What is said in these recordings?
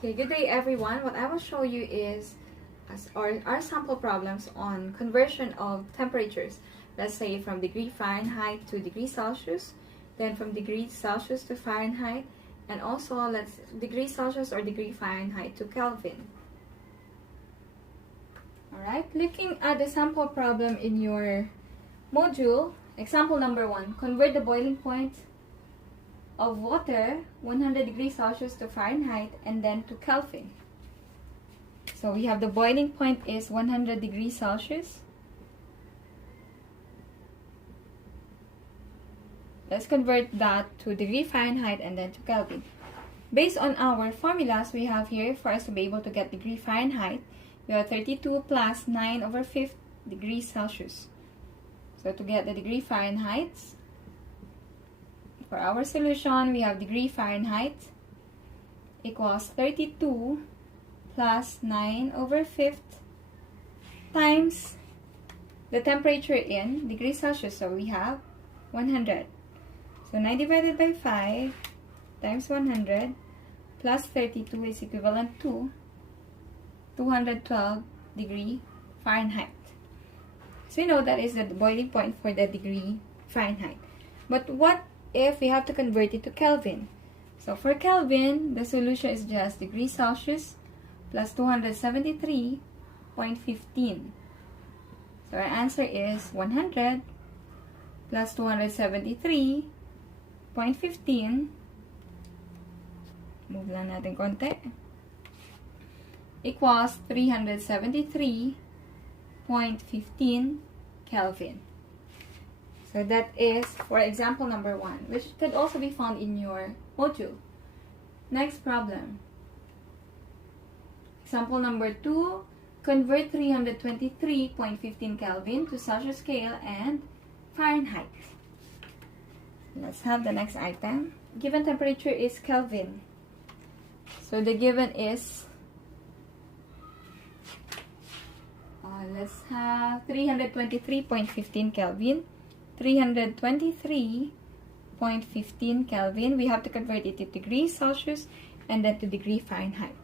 Okay, good day everyone. What I will show you is our sample problems on conversion of temperatures. Let's say from degree Fahrenheit to degree Celsius, then from degree Celsius to Fahrenheit, and also let's degree Celsius or degree Fahrenheit to Kelvin. Alright, looking at the sample problem in your module, example number 1, convert the boiling point of water 100 degrees Celsius to Fahrenheit and then to Kelvin. So we have the boiling point is 100 degrees Celsius. Let's convert that to degree Fahrenheit and then to Kelvin. Based on our formulas we have here, for us to be able to get degree Fahrenheit, we have 32 plus 9/5 degrees Celsius. So to get the degree Fahrenheit, for our solution, we have degree Fahrenheit equals 32 plus 9/5 times the temperature in degrees Celsius. So we have 100. So 9 divided by 5 times 100 plus 32 is equivalent to 212 degree Fahrenheit. So you know that is the boiling point for the degree Fahrenheit. But what if we have to convert it to Kelvin? So for Kelvin, the solution is just degree Celsius plus 273.15. So our answer is 100 plus 273.15. Move lang natin konti. Equals 373.15 Kelvin. So that is for example number 1, which could also be found in your module. Next problem. Example number 2, convert 323.15 Kelvin to Celsius scale and Fahrenheit. Let's have the next item. Given temperature is Kelvin. So the given is, let's have 323.15 Kelvin. 323.15 Kelvin. We have to convert it to degrees Celsius and then to degree Fahrenheit.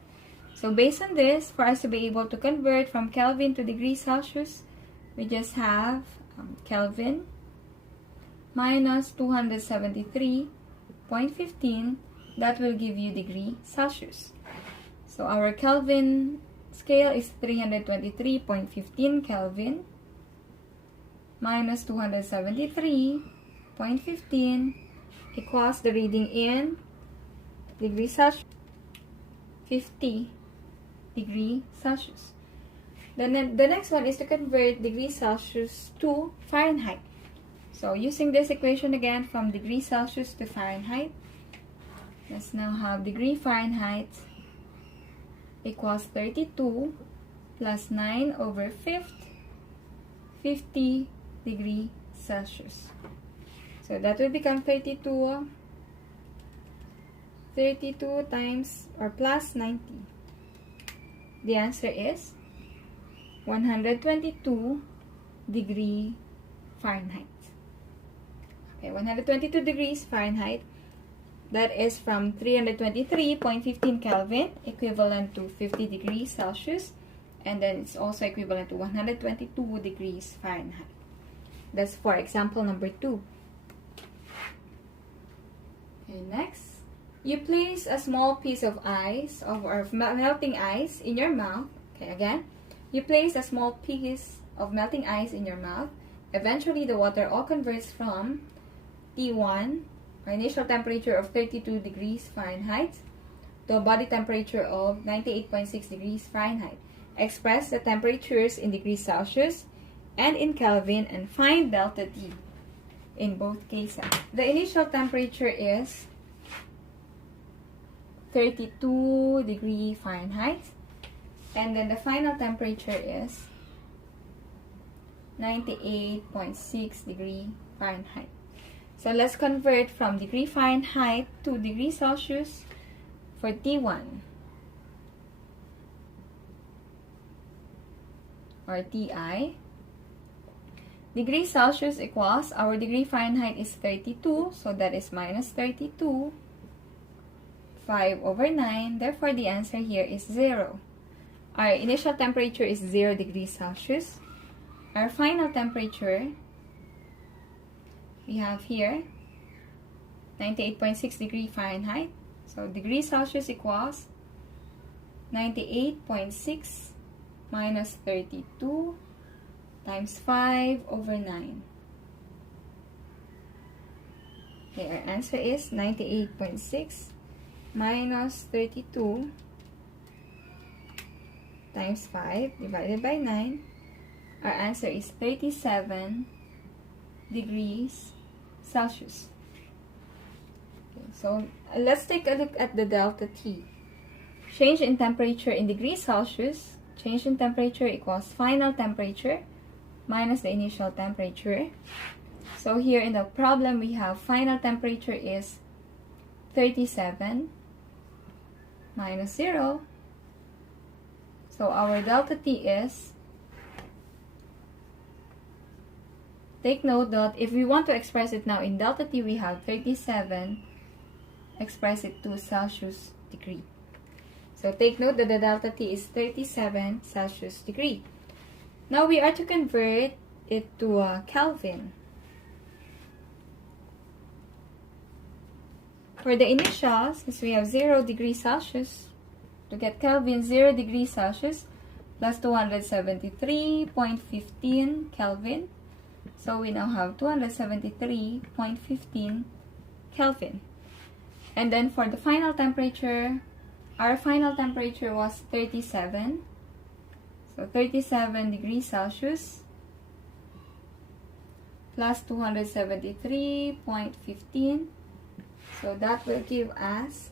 So based on this, for us to be able to convert from Kelvin to degrees Celsius, we just have Kelvin minus 273.15. That will give you degree Celsius. So our Kelvin scale is 323.15 Kelvin minus 273.15 equals the reading in degree Celsius, 50 degree Celsius. Then the next one is to convert degree Celsius to Fahrenheit. So using this equation again from degree Celsius to Fahrenheit, let's now have degree Fahrenheit equals 32 plus 9/5 50 degree Celsius. So that will become 32 times or plus 90. The answer is 122 degree Fahrenheit. Okay, 122 degrees Fahrenheit. That is from 323.15 Kelvin, equivalent to 50 degrees Celsius. And then it's also equivalent to 122 degrees Fahrenheit. That's for example number 2. Okay, next. You place a small piece of ice or melting ice in your mouth. Okay, again. You place a small piece of melting ice in your mouth. Eventually, the water all converts from T1, or initial temperature of 32 degrees Fahrenheit, to a body temperature of 98.6 degrees Fahrenheit. Express the temperatures in degrees Celsius and in Kelvin and find delta T in both cases. The initial temperature is 32 degree Fahrenheit and then the final temperature is 98.6 degree Fahrenheit. So let's convert from degree Fahrenheit to degree Celsius for T1 or Ti. Degree Celsius equals, our degree Fahrenheit is 32, so that is minus 32 5 over 9. Therefore, the answer here is 0. Our initial temperature is 0 degrees Celsius. Our final temperature, we have here 98.6 degree Fahrenheit. So, degrees Celsius equals 98.6 minus 32 times 5 over 9. Okay, our answer is 98.6 minus 32 times 5 divided by 9. Our answer is 37 degrees Celsius. Okay, so let's take a look at the delta T. Change in temperature in degrees Celsius. Change in temperature equals final temperature minus the initial temperature. So here in the problem, we have final temperature is 37 minus 0. So our delta T is, take note that if we want to express it now in delta T, we have 37, express it to Celsius degree. So take note that the delta T is 37 Celsius degree. Now we are to convert it to Kelvin. For the initials, since we have 0 degrees Celsius, to get Kelvin, 0 degrees Celsius plus 273.15 Kelvin. So we now have 273.15 Kelvin. And then for the final temperature, our final temperature was 37. So 37 degrees Celsius plus 273.15. So that will give us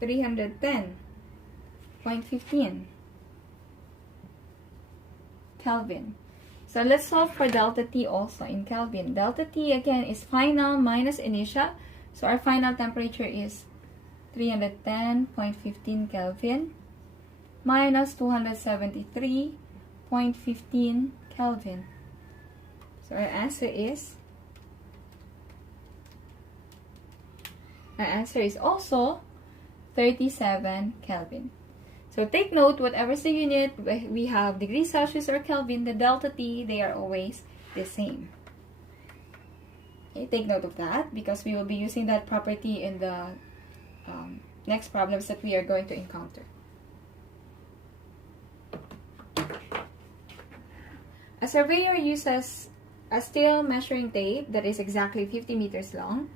310.15 Kelvin. So let's solve for delta T also in Kelvin. Delta T again is final minus initial. So our final temperature is 310.15 Kelvin minus 273.15 Kelvin. So our answer is also 37 Kelvin. So take note, whatever is the unit, we have degrees Celsius or Kelvin, the delta T, they are always the same. Okay, take note of that because we will be using that property in the next problems that we are going to encounter. A surveyor uses a steel measuring tape that is exactly 50 meters long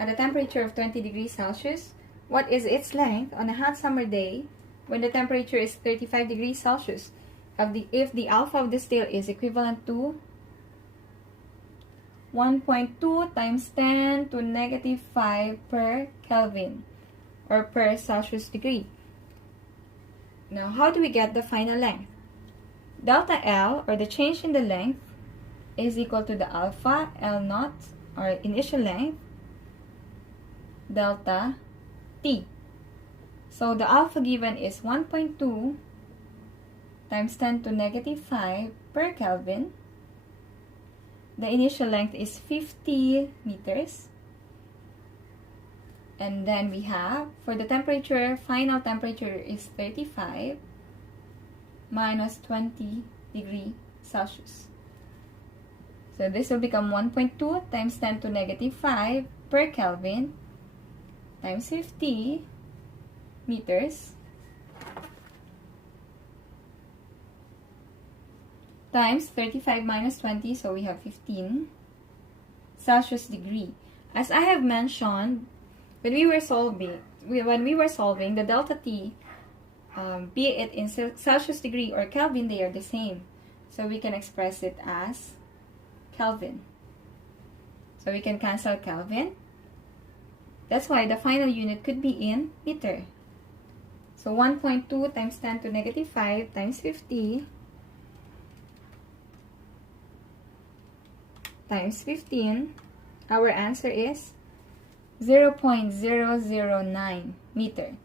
at a temperature of 20 degrees Celsius. What is its length on a hot summer day when the temperature is 35 degrees Celsius? If the alpha of the steel is equivalent to 1.2 times 10 to negative 5 per Kelvin or per Celsius degree. Now, how do we get the final length? Delta L, or the change in the length, is equal to the alpha L naught, or initial length, delta T. So the alpha given is 1.2 times 10 to negative 5 per Kelvin. The initial length is 50 meters. And then we have, for the temperature, final temperature is 35 minus 20 degree Celsius. So this will become 1.2 times 10 to negative 5 per Kelvin times 50 meters times 35 minus 20, so we have 15 Celsius degree. As I have mentioned, when we were solving the delta T, be it in Celsius degree or Kelvin, they are the same. So we can express it as Kelvin. So we can cancel Kelvin. That's why the final unit could be in meter. So 1.2 times 10 to negative 5 times 50 times 15. Our answer is 0.009 meter.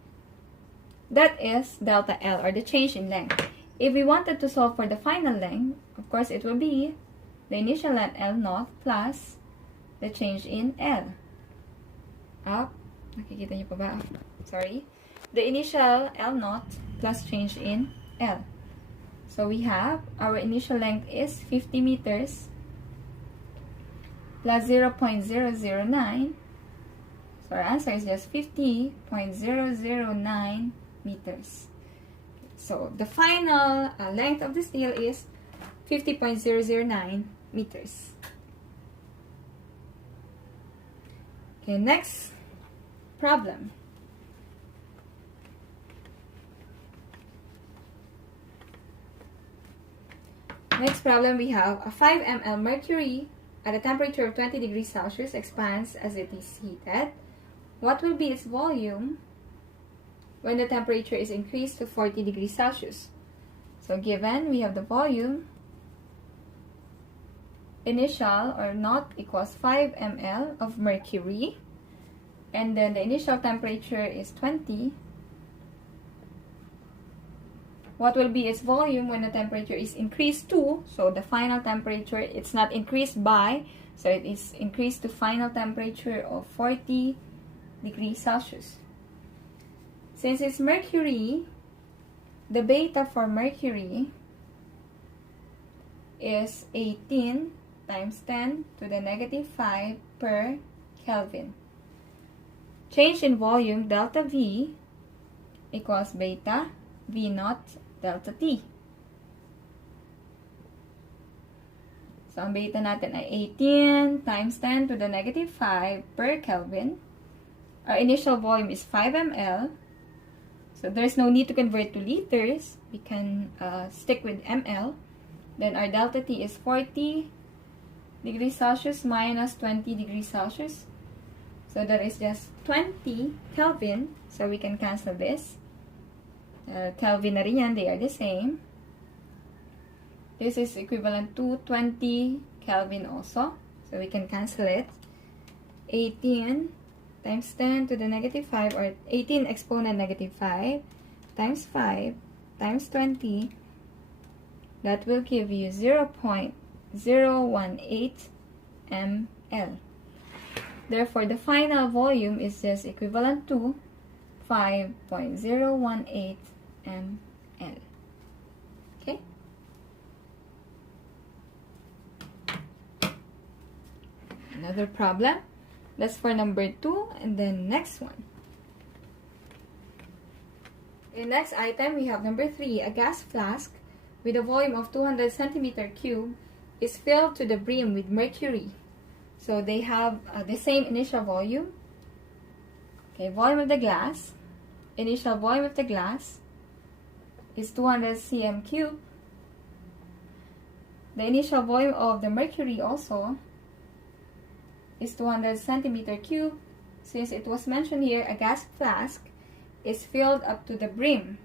That is delta L, or the change in length. If we wanted to solve for the final length, of course it will be the initial length L naught plus the change in L up Nakikita niyo pa ba? Sorry. The initial L0 plus change in L. So we have our initial length is 50 meters plus 0.009. So our answer is just 50.009 meters. So the final length of the steel is 50.009 meters. Okay, next problem. Next problem, we have a 5 ml mercury at a temperature of 20 degrees Celsius expands as it is heated. What will be its volume when the temperature is increased to 40 degrees Celsius? So given, we have the volume initial or not equals 5 ml of mercury, and then the initial temperature is 20. What will be its volume when the temperature is increased to? So the final temperature, it's not increased by, so it is increased to final temperature of 40 degrees Celsius. Since it's mercury, the beta for mercury is 18 times 10 to the negative 5 per Kelvin. Change in volume, delta V equals beta V naught delta T. So, ang beta natin ay 18 times 10 to the negative 5 per Kelvin. Our initial volume is 5 ml. So, there's no need to convert to liters. We can stick with ml. Then, our delta T is 40 degrees Celsius minus 20 degrees Celsius. So, that is just 20 Kelvin. So, we can cancel this. Kelvin na rin yan, they are the same. This is equivalent to 20 Kelvin also. So we can cancel it. 18 times 10 to the negative 5, or 18 exponent negative 5 times 5 times 20. That will give you 0.018 ml. Therefore, the final volume is just equivalent to 5.018 ml. Okay? Another problem. That's for number 2, and then next one. In next item, we have number 3. A gas flask with a volume of 200 centimeter cube is filled to the brim with mercury. So they have the same initial volume. Okay, volume of the glass. Initial volume of the glass is 200 cm cube. The initial volume of the mercury also is 200 centimeter cube. Since it was mentioned here, a gas flask is filled up to the brim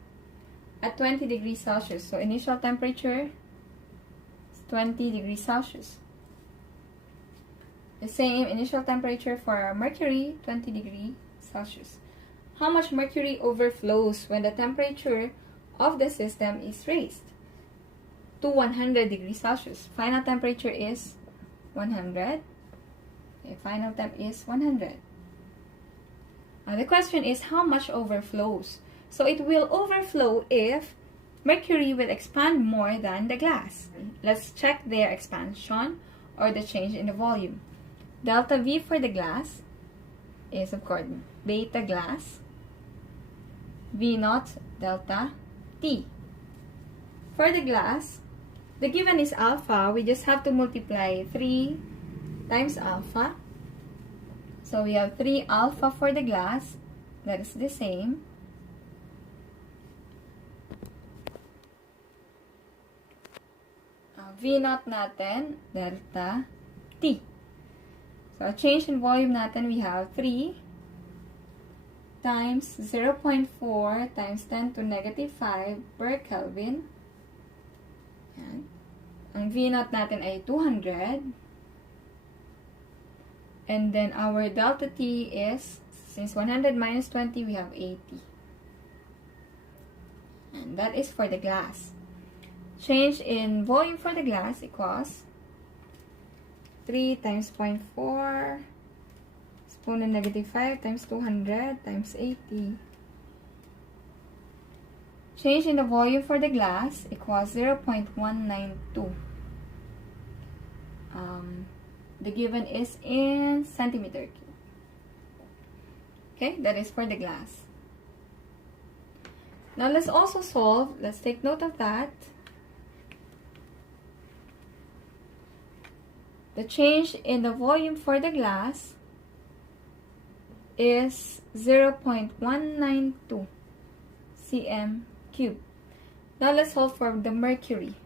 at 20 degrees Celsius. So initial temperature is 20 degrees Celsius. The same initial temperature for our mercury, 20 degrees Celsius. How much mercury overflows when the temperature of the system is raised to 100 degrees Celsius? Final temperature is 100. Okay, final temp is 100. The question is how much overflows. So it will overflow if mercury will expand more than the glass. Let's check their expansion or the change in the volume. Delta V for the glass is, of course, beta glass. V naught delta T. For the glass, the given is alpha. We just have to multiply 3 times alpha. So we have 3 alpha for the glass. That is the same. V naught natin, delta T. So a change in volume natin, we have 3 times 0.4 times 10 to negative 5 per Kelvin. Yan. Ang V naught natin ay 200. And then our delta T is, since 100 minus 20, we have 80. And that is for the glass. Change in volume for the glass equals 3 times 0.4 is exponent negative 5 times 200 times 80. Change in the volume for the glass equals 0.192. The given is in centimeter cube. Okay, that is for the glass. Now let's also solve. Let's take note of that. The change in the volume for the glass is 0.192 cm cube. Now let's solve for the mercury.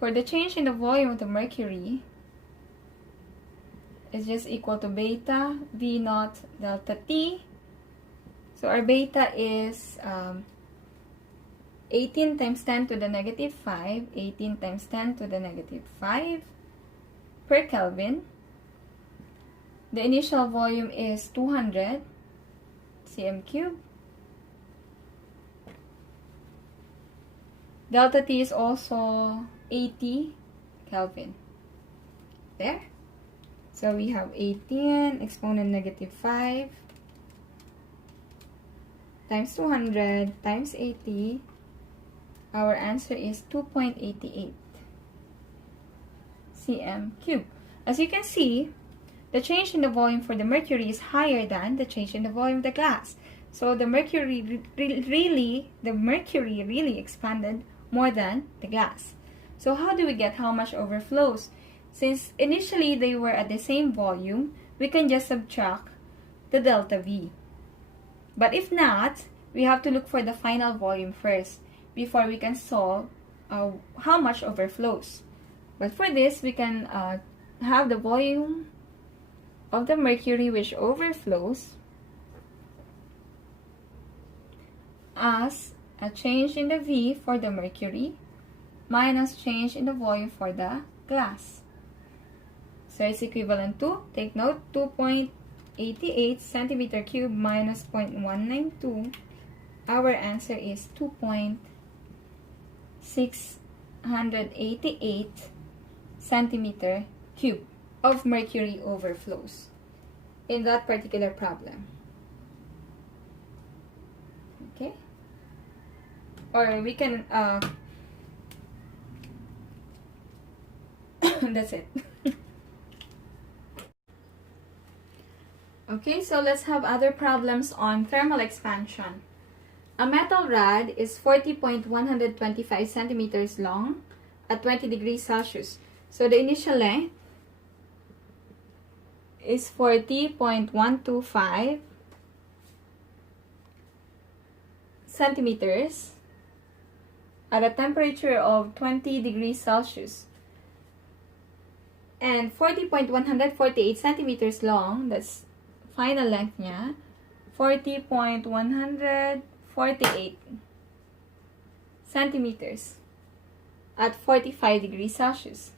For the change in the volume of the mercury is just equal to beta V naught delta T. So our beta is 18 times 10 to the negative 5, 18 times 10 to the negative 5 per Kelvin. The initial volume is 200 cm cube. Delta T is also 80 Kelvin. There. So we have 18 exponent negative 5 times 200 times 80. Our answer is 2.88 cm cube. As you can see, the change in the volume for the mercury is higher than the change in the volume of the glass. So the mercury really expanded more than the glass. So how do we get how much overflows? Since initially they were at the same volume, we can just subtract the delta V. But if not, we have to look for the final volume first before we can solve how much overflows. But for this, we can have the volume of the mercury which overflows as a change in the V for the mercury minus change in the volume for the glass. So it's equivalent to, take note, 2.88 centimeter cube minus 0.192. Our answer is 2.688 centimeter cube of mercury overflows in that particular problem. Okay? Or we can, that's it. Okay, so let's have other problems on thermal expansion. A metal rod is 40.125 centimeters long at 20 degrees Celsius. So the initial length is 40.125 centimeters at a temperature of 20 degrees Celsius. And 40.148 centimeters long, that's final length niya, 40.148 centimeters at 45 degrees Celsius.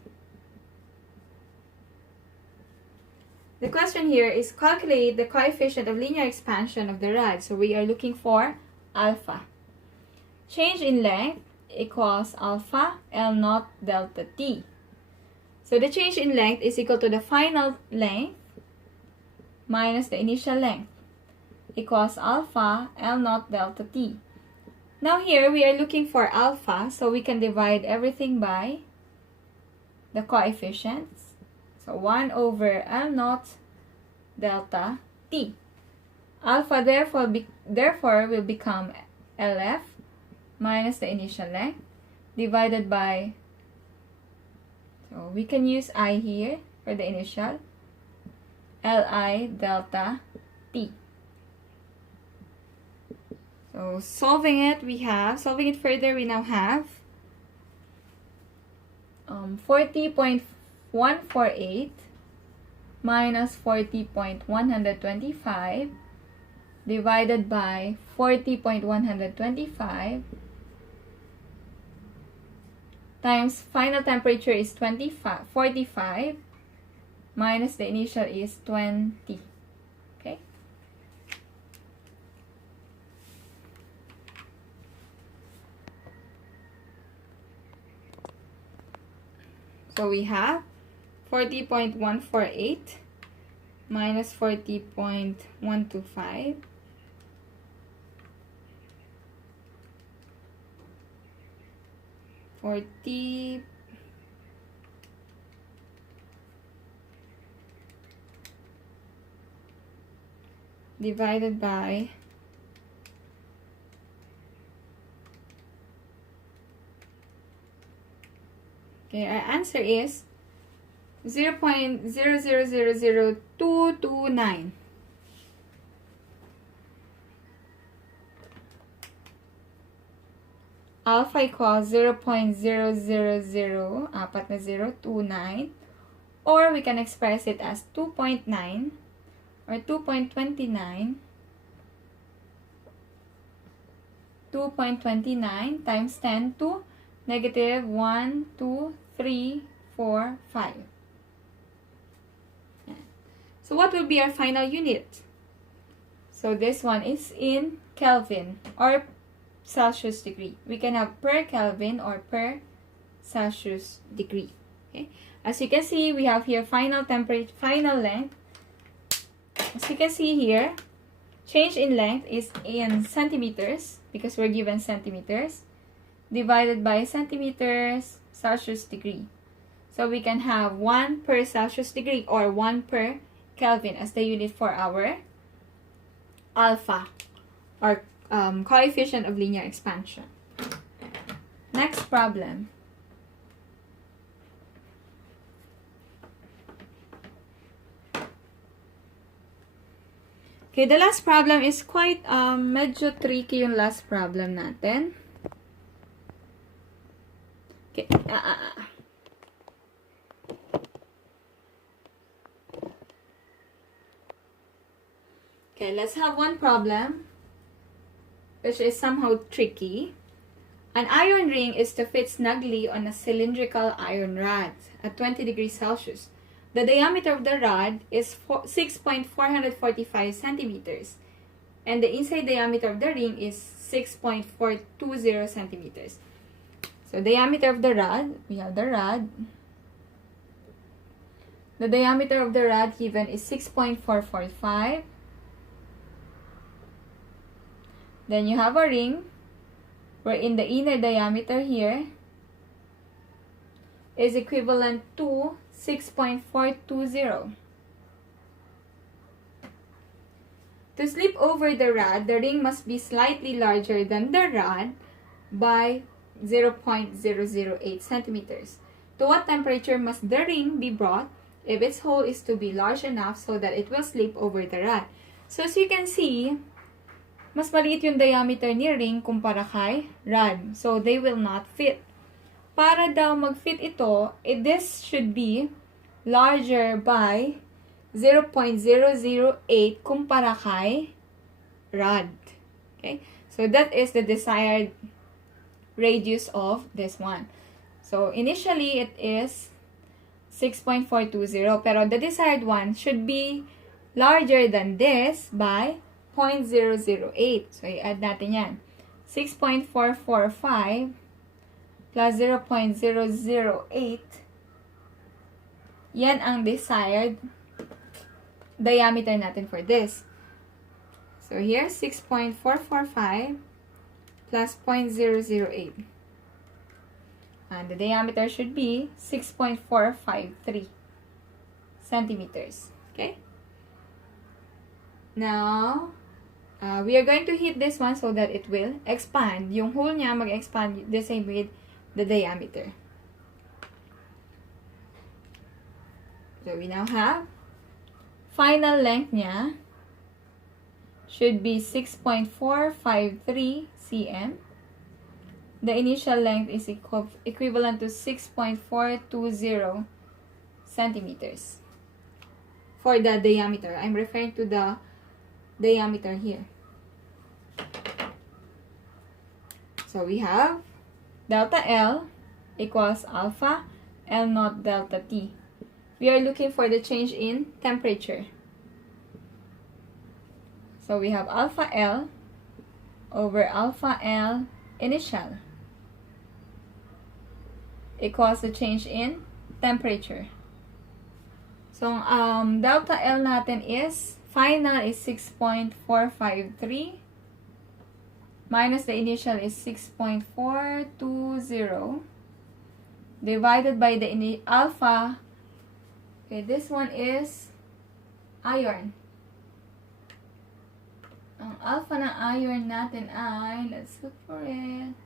The question here is calculate the coefficient of linear expansion of the rod. So we are looking for alpha. Change in length equals alpha L naught delta T. So the change in length is equal to the final length minus the initial length equals alpha L naught delta T. Now here we are looking for alpha, so we can divide everything by the coefficients. So 1 over L naught delta T. Alpha therefore will become LF minus the initial length divided by, so we can use I here for the initial, Li delta T. So solving it further, we now have 40.148 minus 40.125 divided by 40.125 times final temperature is 45 minus the initial is 20. Okay? So we have 40.148 minus 40.125 40 divided by our answer is 0.0000229. Alpha equals 0.0004 or we can express it as 2.9 or 2.29 times 10 to negative 1, 2, 3, 4, 5. So what will be our final unit? So this one is in Kelvin or Celsius degree. We can have per Kelvin or per Celsius degree. Okay. As you can see, we have here final temperature, final length. As you can see here, change in length is in centimeters because we're given centimeters divided by centimeters Celsius degree. So we can have 1 per Celsius degree or 1 per Kelvin as the unit for our alpha or coefficient of linear expansion. Next problem. Okay, the last problem is quite medyo tricky yung last problem natin. Okay, Okay, let's have one problem which is somehow tricky. An iron ring is to fit snugly on a cylindrical iron rod at 20 degrees Celsius. The diameter of the rod is 6.445 centimeters and the inside diameter of the ring is 6.420 centimeters. So diameter of the rod, we have the rod. The diameter of the rod given is 6.445. Then you have a ring wherein the inner diameter here is equivalent to 6.420. To slip over the rod, the ring must be slightly larger than the rod by 0.008 centimeters. To what temperature must the ring be brought if its hole is to be large enough so that it will slip over the rod? So as you can see, mas maliit yung diameter ni ring kumpara kay rod. So they will not fit. Para daw mag-fit ito, this should be larger by 0.008 kumpara kay rod. Okay? So that is the desired radius of this one. So initially it is 6.420, pero the desired one should be larger than this by 0.008. So i-add natin yan. 6.445 plus 0.008. Yan ang desired diameter natin for this. So here, 6.445 plus 0.008. And the diameter should be 6.453 centimeters. Okay? Now, we are going to hit this one so that it will expand. Yung hole niya mag-expand the same with the diameter. So, we now have final length niya should be 6.453 cm. The initial length is equivalent to 6.420 centimeters for the diameter. I'm referring to the diameter here. So we have delta L equals alpha L naught delta T. We are looking for the change in temperature. So we have alpha L over alpha L initial equals the change in temperature. So, delta L natin is, final is 6.453 minus the initial is 6.420 divided by the alpha. Okay, this one is iron. Ang alpha ng iron natin ay, let's look for it.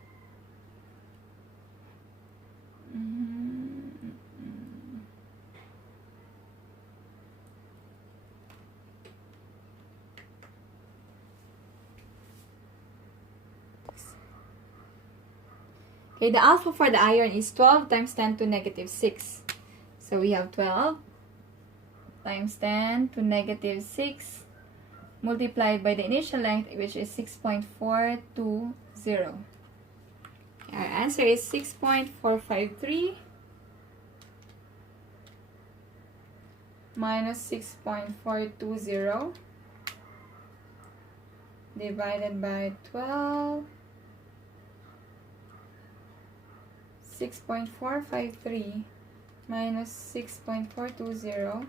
Okay, the alpha for the iron is 12 times 10 to negative 6. So we have 12 times 10 to negative 6 multiplied by the initial length, which is 6.420. Our answer is 6.453 minus 6.420 divided by 12. 6.453 minus 6.420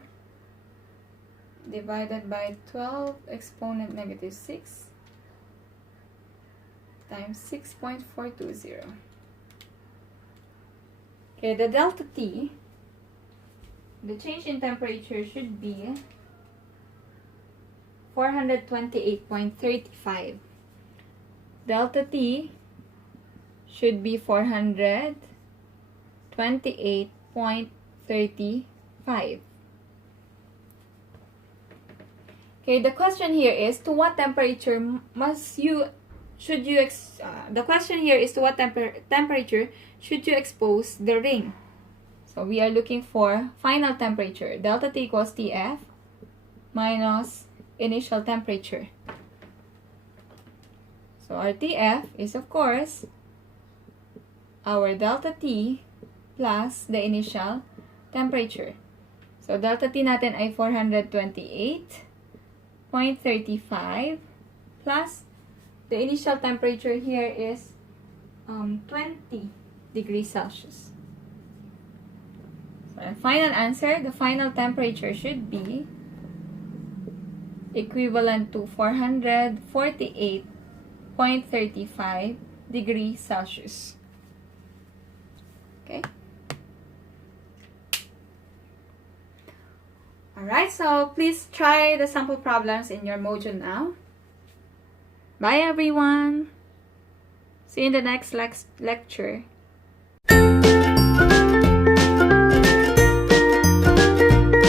divided by 12 exponent negative 6 times 6.420. Okay, the delta T, the change in temperature should be 428.35. Delta T should be 428.35. Okay, the question here is to what temperature temperature should you expose the ring? So we are looking for final temperature. Delta T equals TF minus initial temperature. So our TF is of course our delta T plus the initial temperature. So delta T natin ay 428.35 plus the initial temperature here is 20 degrees Celsius. So our final answer, the final temperature should be equivalent to 448.35 degrees Celsius. Okay. Alright, so please try the sample problems in your module now. Bye everyone. See you in the next lecture.